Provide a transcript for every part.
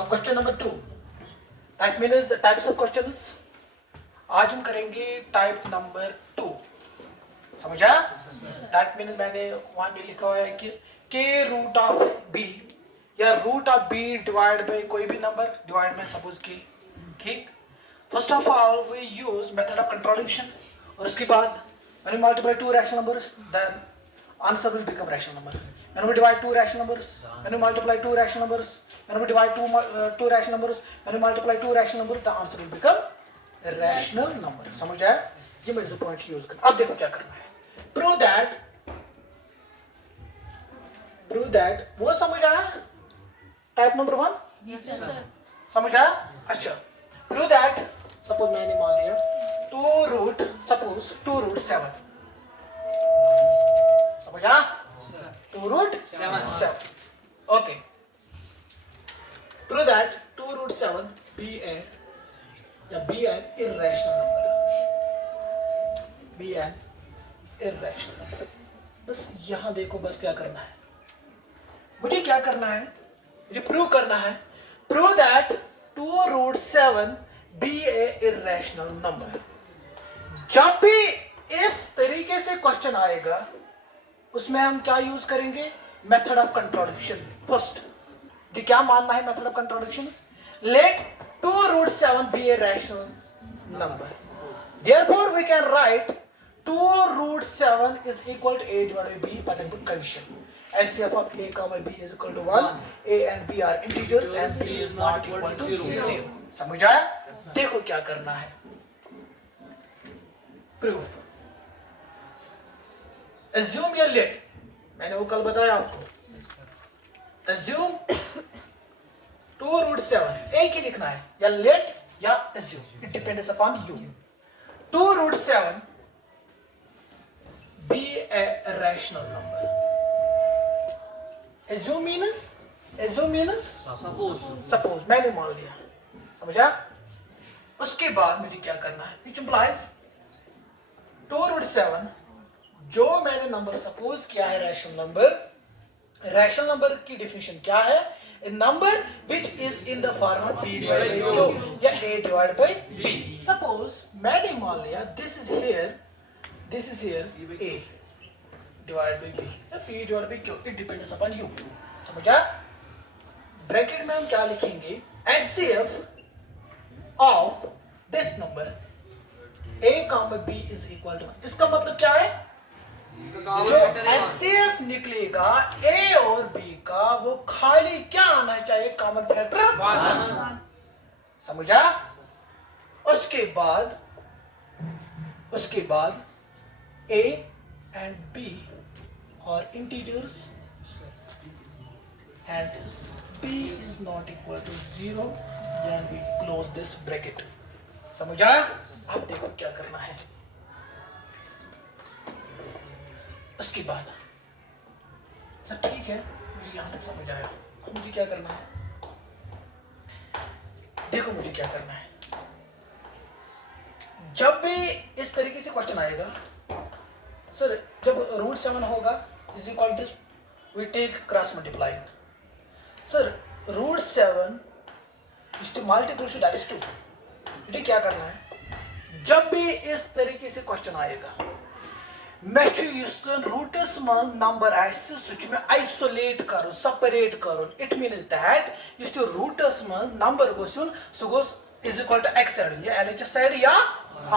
Now question number 2. That means types of questions. आज हम करेंगे टाइप नंबर 2. समझा? That means मैंने वहां भी लिखा हुआ है कि k रूट ऑफ b या root of b divide by कोई भी नंबर डिवाइड में सपोज की. ठीक. First of all we use method of controlling और उसके बाद when we multiply two rational numbers then answer will become rational number. When we divide two rational numbers, when we multiply two rational numbers, when we divide two rational numbers, when we multiply two rational numbers, the answer will become a rational number. समझ आया? ये major point use करना. अब देखो क्या करना है. Prove that वो समझ आया? Type number 1? Yes sir. समझ आया? अच्छा. Prove that सपोज मैंने मान लिया 2 root 7. समझा? 2 root 7. Okay. Prove that 2 root 7 be an irrational number. Be an irrational number. बस यहाँ देखो बस क्या करना है. मुझे क्या करना है? मुझे प्रूव करना है. Prove that 2 root 7 be a irrational number. जब भी इस तरीके से क्वेश्चन आएगा उसमें हम क्या यूज करेंगे? Method of contradiction. फर्स्ट जी क्या मानना है method of contradiction? Let 2 root 7 be a rational number. Therefore we can write 2 root 7 is equal to a divided by b according to condition. SCF of a comma b is equal to 1. A and b are integers and b is not equal to 0. समझ आया? देखो क्या करना है. Prove. Assume या let. मैंने वो कल बताया आपको. Assume 2 root 7 एक ही लिखना है या let या assume. It depends upon you. 2 root 7 be a rational number. Assume means suppose मैंने मान लिया. समझा? उसके बाद मुझे क्या करना है? Which implies 2 root 7 जो मैंने नंबर सपोज किया है रैशनल नंबर की डेफिनेशन क्या है? A number which is in the format b divided by q या a divided by b. Suppose मैंने मान लिया this is here a divided by b या b divided by q. It depends upon you. समझा? Bracket में हम क्या लिखेंगे? HCF of this number a comma b is equal to 1. इसका मतलब क्या है? जो HCF निकलेगा a और b का वो खाली क्या आना चाहिए? Common factor 1. समझा? उसके बाद a and b are integers and b is not equal to 0, then we close this bracket. समझा? अब देखो क्या करना है. उसके बाद सर ठीक है मुझे यहां तक समझ आया. अब मुझे क्या करना है? देखो मुझे क्या करना है. जब भी इस तरीके से क्वेश्चन आएगा सर जब रूट 7 होगा is equal to we take cross multiplying. Sir root 7 is to multiple to that is 2. मुझे क्या करना है? जब भी इस तरीके से क्वेश्चन आएगा मैं रूटस नंबर आसे सह आइसोलेट कर सेपरेट कर. It means that is roots number gone सह goes is equal to x side या LHS साइड या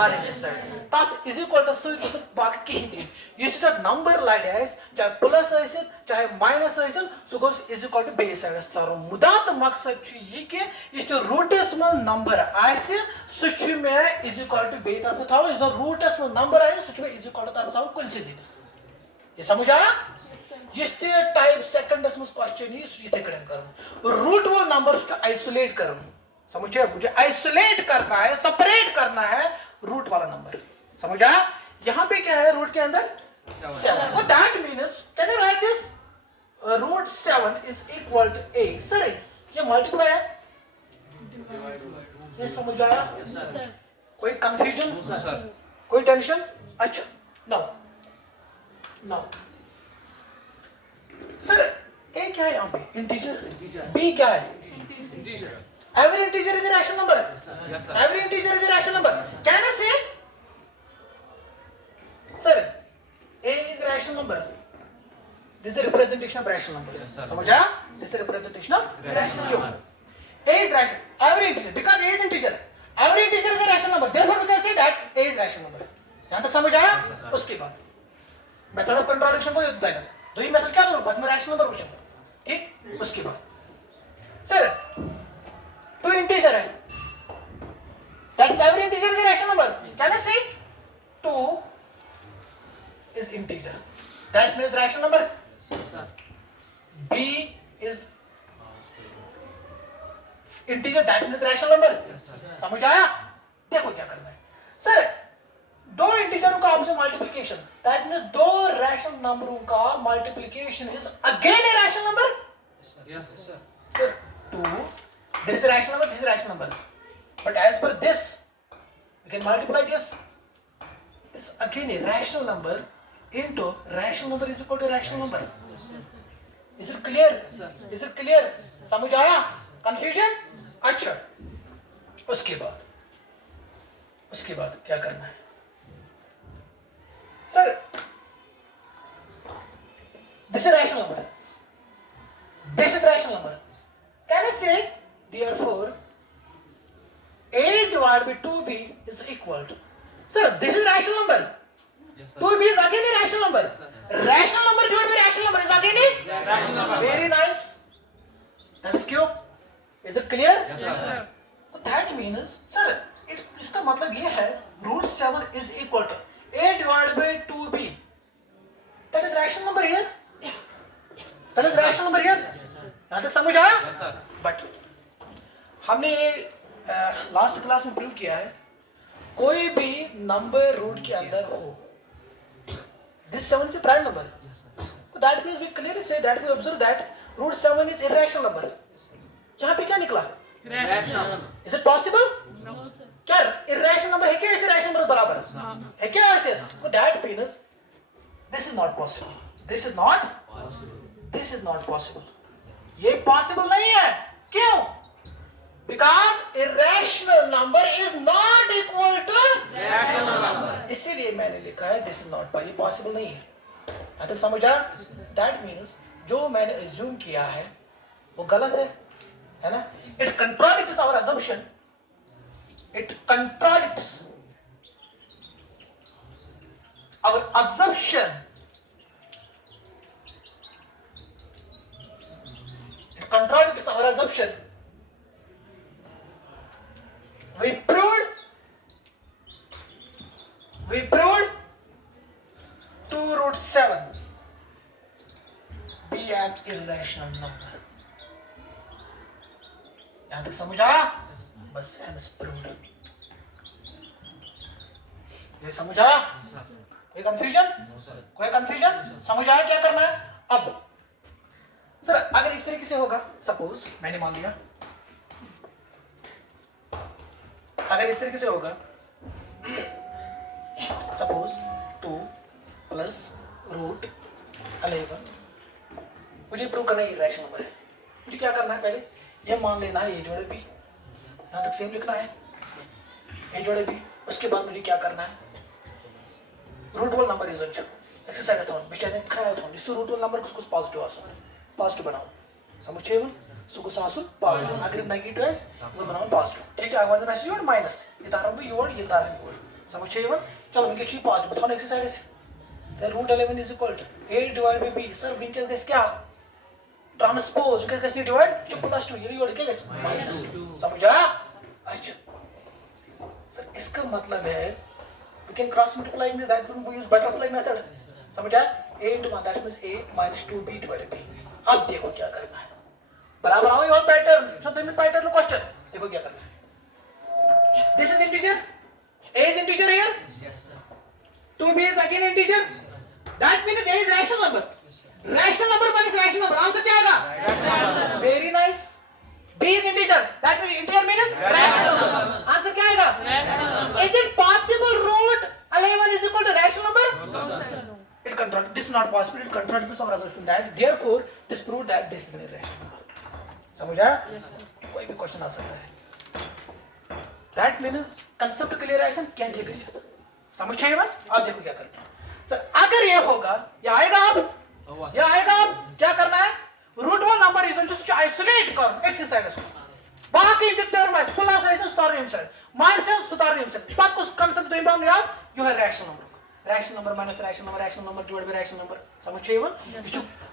RHS side. That is equal to सह बाकी कहीं इस नंबर लाइड चाहे प्लस चाहे माइनस सह goes is equal to base side तर. मुदा तो मकसद यह कि इस रूटस नंबर आसे सह इज इक्वल टू बे तरफ थो. इस रूटस नंबर आए सह इज इक्वल टू तरफ थो कुछ जिनिस. ये समझ आया? इस टाइप सेकंडस मज क्वेश्चन ये कर रूट वो नंबर आइसोलेट कर. समझे? मुझे आइसोलेट करना है सेपरेट करना है रूट वाला नंबर. समझा? यहाँ पे क्या है रूट के अंदर 7. That means can I write this root 7 is equal to a. Sir ये मल्टीप्लाई है. ये समझ आया? कोई कंफ्यूजन? कोई टेंशन? अच्छा नाउ सर a क्या है यहाँ पे? इंटीजर. b क्या है? Integer. Every integer is a rational number. Yes, sir. Every integer is a rational number. Can I say, sir, a is a rational number? This is the representation of rational number. Yes, sir. समझा? This is the representation of rational number. A is rational. Every integer, because a is integer. Every integer is a rational number. Therefore, we can say that a is rational number. यहाँ तक समझ आया? उसके बाद method of contradiction को use देगा. दो ही method क्या करूँ? बाद में रैशनल नंबर पूछूंगा. ठीक? उसके बाद सर टू इंटीजर है. That every integer is a rational number. Can I say 2 is integer? That means rational number. Yes, sir. B is integer. That means rational number. Yes, sir. समझ आया? देखो क्या करना है. सर दो इंटीजरों का आपस में मल्टीप्लिकेशन. That means दो रैशनल नंबरों का multiplication is again a rational number. Yes, sir. Sir 2. This is a rational number. This is a rational number. But as per this, we can multiply this. This again a rational number into rational number is equal to rational number. Is it clear? Is it clear? समझ आया? Confusion? अच्छा. उसके बाद क्या करना है? Sir, this is rational number. This is rational number. Can I say, therefore, a divided by 2b is equal to. Sir, this is rational number. Yes, sir. 2b is again a rational number. Rational number divided by rational number is again a Rational number. Very nice. That is Q. Is it clear? Yes, sir. So that means, sir, इसका मतलब ये है root 7 is equal to a divided by 2b. That is rational number here. That is rational number here. यहाँ तक समझ आया? Yes, sir. But हमने last class में प्रूव किया है कोई भी नंबर रूट के अंदर हो this 7 is a prime number. Yes, sir. So that means we clearly say that we observe that root 7 is irrational number. यहाँ पे क्या निकला? Rational. Is it possible? क्या irrational number है क्या ऐसे rational number बराबर है क्या ऐसे? So that means this is not possible. This is not. This is not possible. ये possible नहीं है. क्यों? Because irrational number is not equal to Rational number. इसीलिए मैंने लिखा है this is not. ये possible नहीं है. यहाँ तक समझ आया? That means जो मैंने assume किया है वो गलत है ना? It contradicts our assumption. It contradicts our assumption. It contradicts our assumption. We proved 2 root 7 be an irrational number. यहाँ तक समझ आया? बस hence proved. ये समझ आया? कोई कंफ्यूजन? कोई कंफ्यूजन? समझ आया क्या करना है? अब सर अगर इस तरीके से होगा, सपोज मैंने मान लिया अगर इस तरीके से होगा सपोज 2 प्लस रूट 11 मुझे प्रूव करना है रैशनल नंबर है. मुझे क्या करना है? पहले ये मान लेना है a जोड़े b. यहाँ तक सेम लिखना है a जोड़े b. उसके बाद मुझे क्या करना है? रूटबल नंबर इज एक्सरसाइज बिचारे ख्याल थोड़ी इसको रूटबल नंबर को पॉजिटिव आसो पॉजिटिव बनाओ समझे वो सुको सासु पॉजिटिव अगर नेगेटिव है वो बनाओ पॉजिटिव. ठीक है आगे मैसेज योड माइनस ये तारा भी योड ये तारा भी योड समझे वो. चलो इनके चीज पॉजिटिव बताओ exercise the root 11 is equal to a divide by b. Sir b के कैसे क्या ट्रांसपोज के कैसे डिवाइड जो प्लस 2 ये योड के कैसे माइनस 2 समझा? अच्छा सर इसका मतलब है we can cross multiply in that one we use butterfly method. समझा? a into 1 that means a minus 2b divided by b. अब देखो क्या करना है. बराबर आओ और पैटर्न सब में पैटर्न क्वेश्चन देखो क्या करना है. This is integer. a is integer here. 2b is again integer. That means a is rational number. Rational number minus rational number. Answer क्या आएगा? Very nice. b is integer. That means integer means rational number. Answer क्या आएगा? Is it possible root 11 is equal to rational number? No, sir. It contradicts. This is not possible. It contradicts our assumption that therefore this proves that this is an irrational number. समझा? कोई भी question आ सकता है। That means concept clear है, ऐसा क्या दिया समझ चाहिए बात। आप देखो क्या करना है सर, अगर ये होगा ये आएगा अब, ये आएगा अब क्या करना है, root one number is just isolate कर एक्सरसाइज को बाकी इंटीग्रल में खुला साइज सुधार इनसाइड माइनस है सुधार इनसाइड बात को कंसेप्ट दो बार याद यू है rational number minus rational number divide by rational number समझ चाहिए वन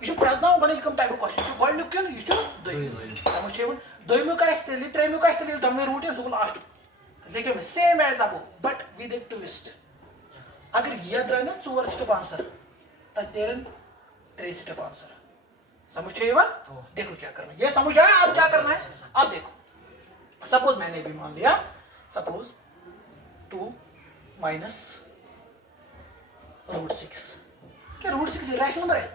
यू प्रश्न when it come type of question you go look in you should समझ चाहिए वन दोइमु का स्टेली त्रेमु का स्टेली दमे रूट है सुगल लास्ट देखिए same as above but with a twist अगर ये द्राना 4 स्टेप आंसर तेरन 3 स्टेप आंसर समझ चाहिए बात। देखो क्या करना है, ये समझ आया अब क्या करना है। अब देखो सपोज मैंने भी मान लिया सपोज 2 माइनस रूट 6 क्या रूट 6 इरेशनल नंबर है,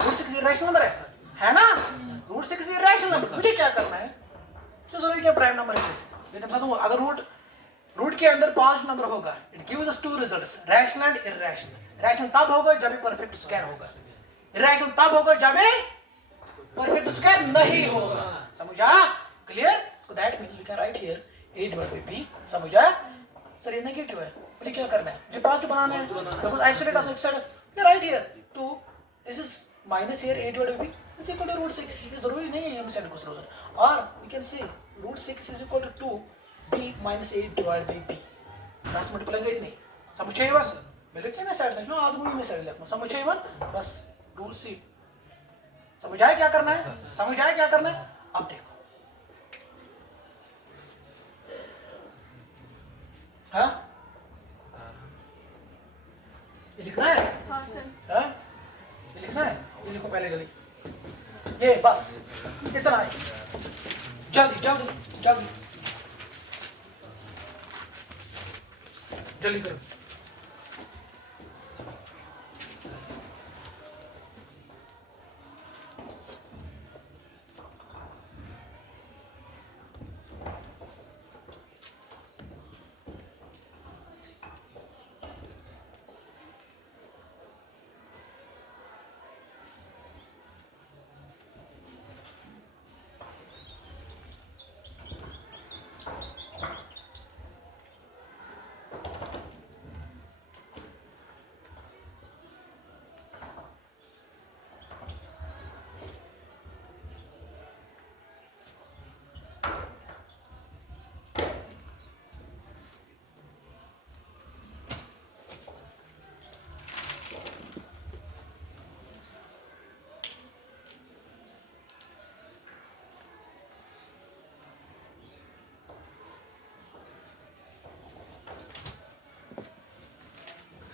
रूट 6 इरेशनल नंबर है ना, रूट 6 इरेशनल नंबर मुझे क्या करना है तो जरूरी क्या प्राइम नंबर है जैसे बता दूं अगर रूट के अंदर 5 नंबर होगा it gives us 2 results rational and irrational. Rational तब होगा जब परफेक्ट स्क्वायर होगा, इरेशनल तब होगा जब परफेक्ट स्क्वायर नहीं होगा। समझा क्लियर, तो that means we can write here a divide by b। समझा सर ये नेगेटिव है मुझे क्या करना है, मुझे पॉजिटिव बनाना है because isolate us x side ये right here 2 this is minus here a divide by b is equal to root 6। ये जरूरी नहीं है हम सेट को सॉल्यूशन और we can say root 6 is equal to 2 b minus 8 divide by b cross multiply करें नहीं समझ चाहिए बस मैं लिख के मैं साइड देखो आदमी में साइड लिखना समझ चाहिए बस रूल सी समझ आए क्या करना है, समझ आए क्या करना है। अब देखो हाँ ये लिखना है हाँ सर हाँ ये लिखना है ये लिखो पहले जल्दी ये बस इतना है जल्दी जल्दी जल्दी जल्दी करो।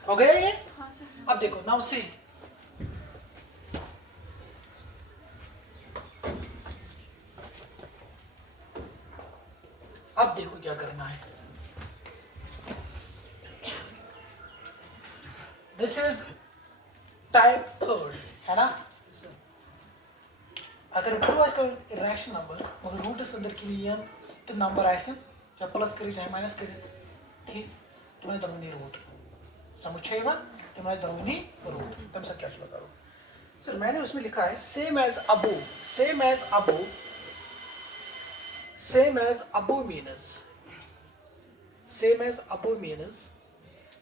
हो गया ये। हाँ सर अब देखो नाउ सी अब देखो क्या करना है, दिस इज टाइप थर्ड है ना। अगर रूट का इरेशनल नंबर मगर रूट इस अंदर की नियम तो नंबर ऐसे चाहे प्लस करें चाहे माइनस करें ठीक तुम्हें दरमियानी रूट समझ चाहिए तुम्हारे दरमियानी रूट तुम सब क्या चलो करो सर मैंने उसमें लिखा है same as above same as above same as above minus same as above minus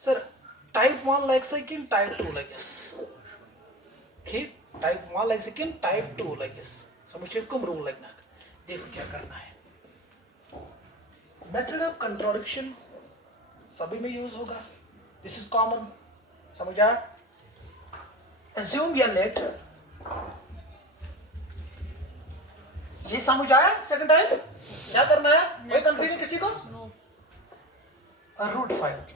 sir type 1 like second type 2 like this ठीक type 1 like second type 2 like this समझिए कम रूल लगना देखो क्या करना है। मेथड ऑफ कंट्रोडिक्शन सभी में use होगा दिस इज कॉमन समझ आया। assume या लेट ये समझ आया सेकंड टाइप क्या करना है कोई कंफ्यूजन किसी को root 5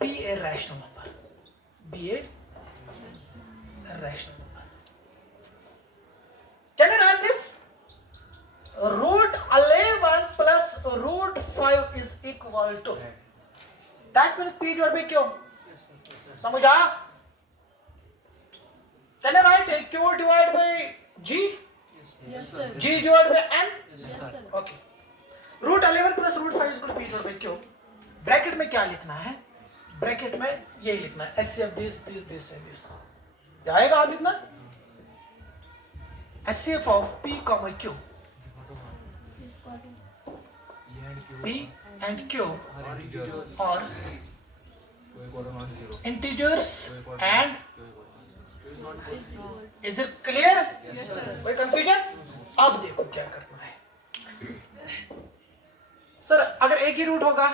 be a rational number be a rational number can I write this root 11 plus root 5 is equal to that means p divided by q समझ आया। can I write a q divided by g yes sir g divided by n yes sir okay root 11 plus root 5 is equal to p divided by q bracket में क्या लिखना है bracket में यही लिखना है S F this this this and this आएगा आप लिखना HCF of P comma Q. P and Q are integers and is it clear? कोई confusion? अब देखो क्या करना है सर। अगर एक ही रूट होगा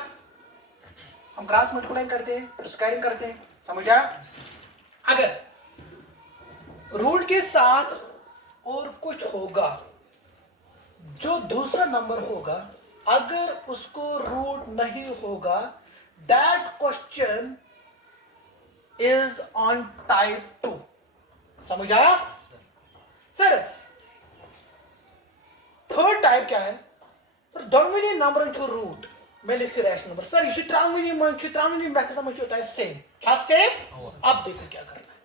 हम क्रॉस मल्टीप्लाई करते हैं, स्क्वायरिंग करते हैं, समझ आया? अगर रूट के साथ और कुछ होगा जो दूसरा नंबर होगा, अगर उसको रूट नहीं होगा, that question is on type 2। समझ आया सर? थर्ड टाइप क्या है सर? दोनों नंबर रूट मैं लिख रैशनल नंबर सर। यह त्रोनवे मेथड में होता है सेम। क्या सेम? अब देखो क्या करना है।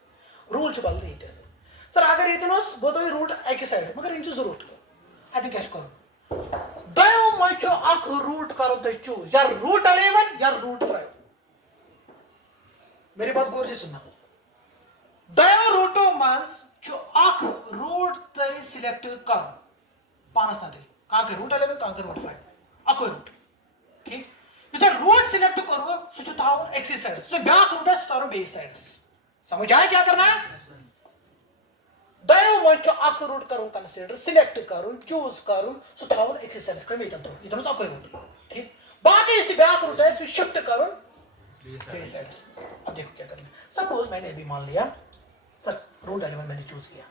रूल बदल ये सर। अगर ये बोधो रूट अक साइड मगर इन जरूरत अत क्या करो दो मज रूट करो तुम चूज, या रूट 11 या रूट 5। मेरी बात गौर से सुनना। दो रूटों मज रूट तुम सिलेक्ट करो पानस ना कह रूट 11 कह रूट 5 अको रूट। ठीक यू रूट सिलेक्ट करो सह एक्सी साइड, सो ब्या रूट सह बे साइड। समझ आया क्या करना है? दो मज रूट कर कंसिडर, सिलेक्ट कर, चूज कर, सह एक्सी साइड कर ये अको रूट। ठीक बाकी ब्या रूट है सह शिफ्ट कर बे साइड। अब देखो क्या करना है। सपोज मैंने अभी मान लिया सर रूट 11 मैंने चूज किया,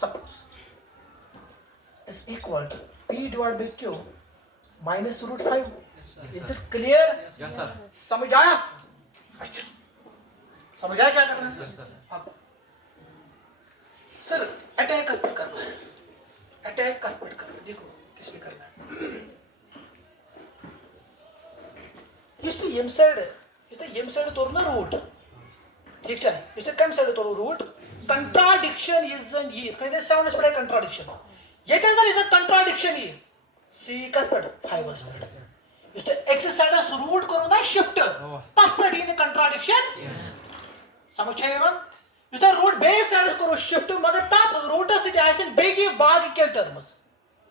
suppose is equal to P divided by Q minus root 5. Is it clear? Yes sir. समझ आया? अच्छा समझ आया क्या करना है सर? सर अटैक करना है, अटैक करना है। देखो किस पे करना है। इस यम साइड तोर ना रूट। ठीक है इस कम साइड तोर रूट। कंट्राडिक्शन इज एन ये कहते 7 पड़े कंट्राडिक्शन ये इज अ कंट्राडिक्शन ये सी कत पड़ 5 पड़ इस एक्स साइड रूट करो ना शिफ्ट तब पड़ ये कंट्राडिक्शन। समझ छेवन इस रूट बे साइड करो शिफ्ट मगर तब रूट से आसन बेगी बाग के टर्म्स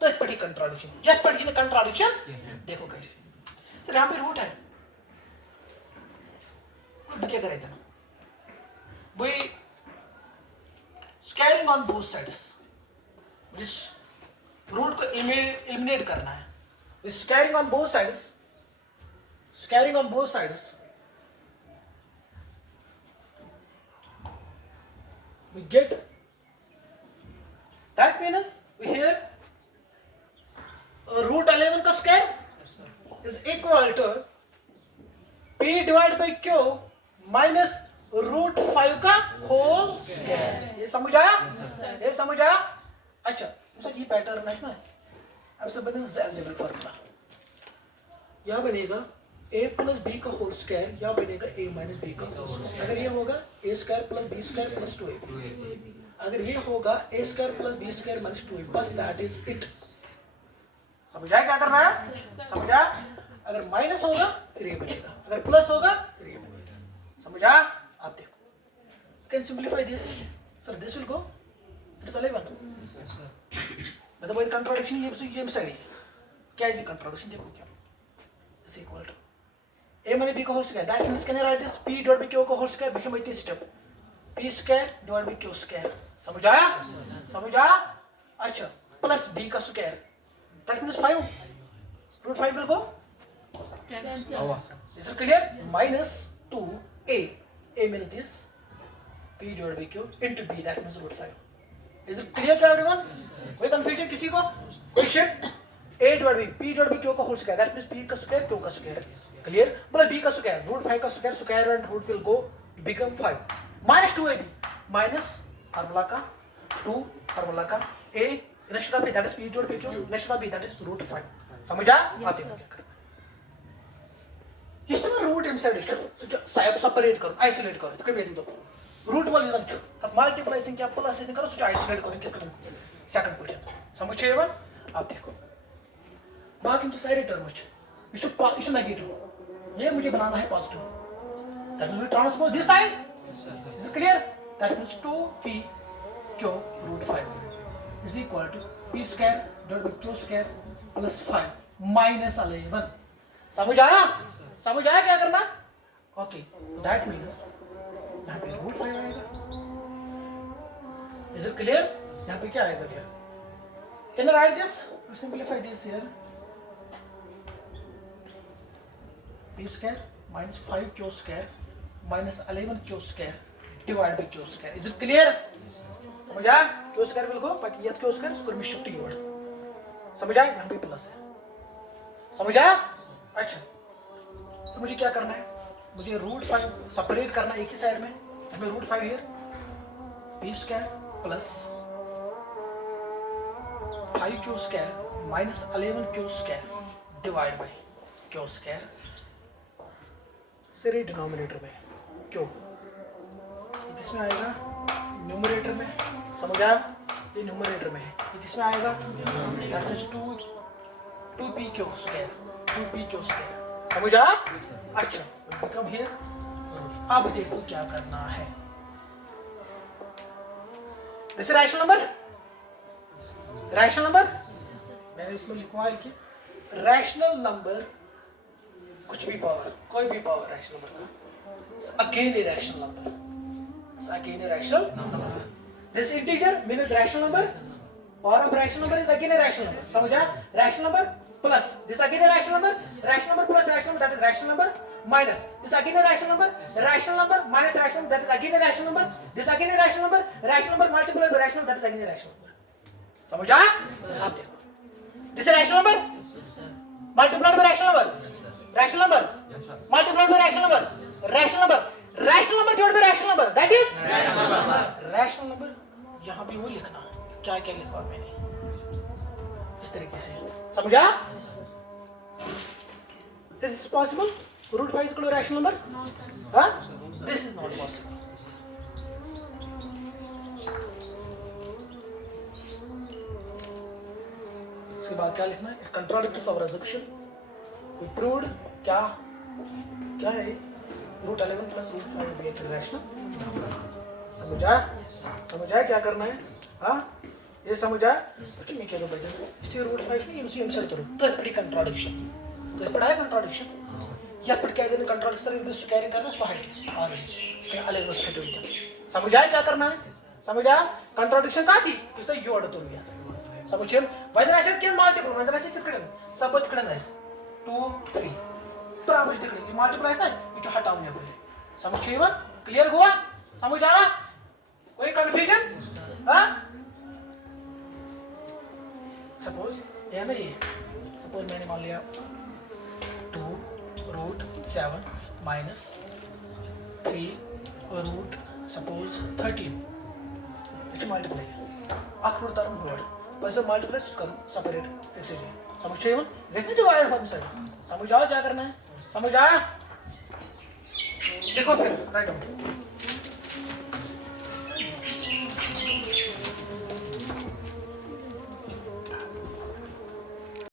तो पड़ी कंट्राडिक्शन। यस पड़ी ये कंट्राडिक्शन। देखो कैसे सर यहां पे रूट है अब क्या करें था we squaring on both sides. Root को एलिमिनेट करना है। Squaring on both sides, squaring on both sides we get that means we here root 11 का square is equal to P divided by Q minus root 5 का whole square. ये समझ आया? ये समझ आया? अच्छा सर ये पैटर्न है ना। अब सब बनेगा अलजेब्रिक फार्मूला। यह बनेगा a प्लस बी का होल स्क्वायर या बनेगा a माइनस बी का होल स्क्वायर। अगर ये होगा a square plus b square plus 2ab। अगर ये होगा a square plus b square minus 2ab। बस दैट इज इट। समझ आया क्या करना है? समझ आया? अगर माइनस होगा फिर ये बनेगा, अगर प्लस होगा फिर ये बनेगा। समझ आया? आप देखो can simplify this sir. This will go it's 11 मतलब वो कंट्राडिक्शन ये साइड क्या है कंट्राडिक्शन। देखो क्या इज इक्वल टू a माइनस b का whole square that means can I write this p divide by q का whole square become it step p square divide by q square. समझ आया? समझ आया? अच्छा प्लस b का square that means 5 root 5 will go cancel. Is it clear? Minus 2a means this p divided by q into b that means root 5. Is it clear to everyone? कोई confusion किसी को? Question a divided by p divided by q का whole square that means p का square q का square clear plus b का square root 5 का square and root will go become 5 minus 2ab minus formula का 2 formula का a instead of b that is p divided by q instead of b that is root 5. समझा? आते हैं क्या करना इस तरह रूट इनसाइड सेपरेट करो आइसोलेट करो इसके बेन दो रूट वाली जन तब मल्टीप्लाई क्या प्लस करो सो आइसोलेट करो क्या करो सेकंड क्वेश्चन। समझ एवन? आप देखो बाकी तो सारे टर्म इशू नेगेटिव ये मुझे बनाना है positive that means we transpose this side. Is it clear? That means 2p q root 5 is equal to P square divide by Q square plus 5 minus 11। समझ आया? समझ आया क्या करना? ओके, दैट मीन्स यहाँ पे रूट 5 आएगा। Is it clear? यहाँ पे क्या आएगा फिर? Can write this? Simplify this here. P square minus 5 square minus 11 square divide by Q square. Is it clear? समझा? क्यू स्क्वायर बिल्कुल पतियत क्यू स्क्वायर उसको भी शिफ्ट कीवर्ड समझा? यहाँ पे प्लस है। समझा? अच्छा, तो मुझे क्या करना है? मुझे रूट 5 सेपरेट करना एक ही साइड में। हमें root 5 here P square plus 5 square minus 11 square divide by Q square. सिर्फ डिनोमिनेटर में क्यों? किसमें आएगा? न्यूमरेटर में। समझ आया? ये न्यूमरेटर में है। ये किसमें आएगा? That is 2p Q square 2p Q square. समझ आया? अच्छा, बिकम हियर। अब देखो क्या करना है। This rational number, rational number मैंने इसमें लिखवाया कि रैशनल नंबर कुछ भी पावर, कोई भी पावर रैशनल नंबर का again a rational number, again a rational number. This integer means rational number. Power of rational number is again a rational number. समझा? Rational number plus this again a rational number. Rational number plus rational number, that is rational number, minus this again a rational number. Rational number minus rational number, that is again a rational number. This again a rational number. Rational number multiplied by rational number, that is again a rational number. समझा? आप देखो. This is rational number multiplied by rational number. Rational number multiplied by rational number. Rational number. Rational number divide by rational number, that is rational number. Rational number यहाँ पे वो लिखना क्या क्या लिखा मैंने इस तरीके से। समझा? Is this possible? Root 5 is equal to rational number? Huh? This is not possible. इसके बाद क्या लिखना है? It contradicts our assumption. We proved क्या क्या है? रूट 11 प्लस रूट 5 भी एक रैशनल। समझा? समझा क्या करना है? हाँ, ये समझा? कुछ नहीं किया तो बच्चे इसलिए रूट 5 नहीं इनसे इंसर्ट करो तो इस कंट्राडिक्शन, तो इस पढ़ाया कंट्राडिक्शन या फिर क्या जन कंट्राडिक्शन इस कैरी करना सोसाइटी और अलग वस्तु। समझा क्या करना है? समझा? कंट्राडिक्शन का थी इसलिए यो अड़ तो गया। समझिए वजन के मल्टीपल वजन कितने सब कितने 2 3 बराबर तिकडे मल्टीप्लाई आहे इथं हटावून पहिले। समझिए क्लियर हुआ? समझ आया? कोई कंफ्यूजन? हाँ, सपोज ये ना, ये सपोज मैंने मान लिया 2 root 7 minus 3 root suppose 13 it multiply आखिर तरम वर्ड पर सब मल्टीप्लाई करूं सेपरेट एक्सचेंज। समझिए वैसे डिवाइड फॉर्म से समझ आओ क्या करना है? समझ आया? देखो फिर राइट डाउन